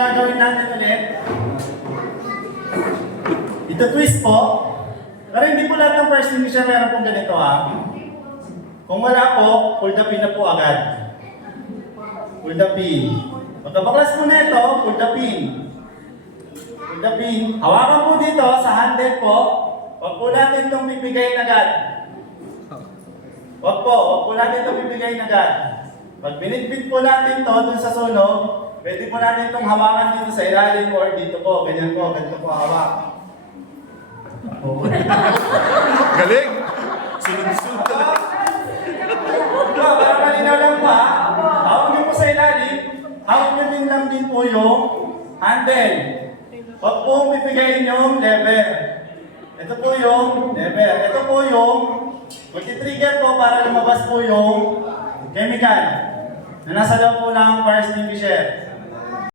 Gagawin natin ulit. Ito twist po. Pero hindi po lahat ng first finisher meron pong ganito ha. Kung wala po, pull the pin na po agad. Pull the pin. Pagkabaklas po na ito, pull the pin. Pull the pin. Hawakan po dito sa handle po. Huwag po natin itong pipigayin agad. Huwag po natin itong pipigayin agad. Pag binitbit po natin ito dun sa sunog, pwede po natin itong hawakan dito sa ilalim or dito po. Ganyan po, ganito po hawak. Galing! Sunod-sunod talaga. Para malinaw lang pa, hawak nyo po sa ilalim, hawak nyo din lang din po yung handle. Huwag po pipigayin yung lever. Ito po yung lever. Ito po yung mag-trigger po para lumabas po yung chemical na nasa loob po ng fire extinguisher.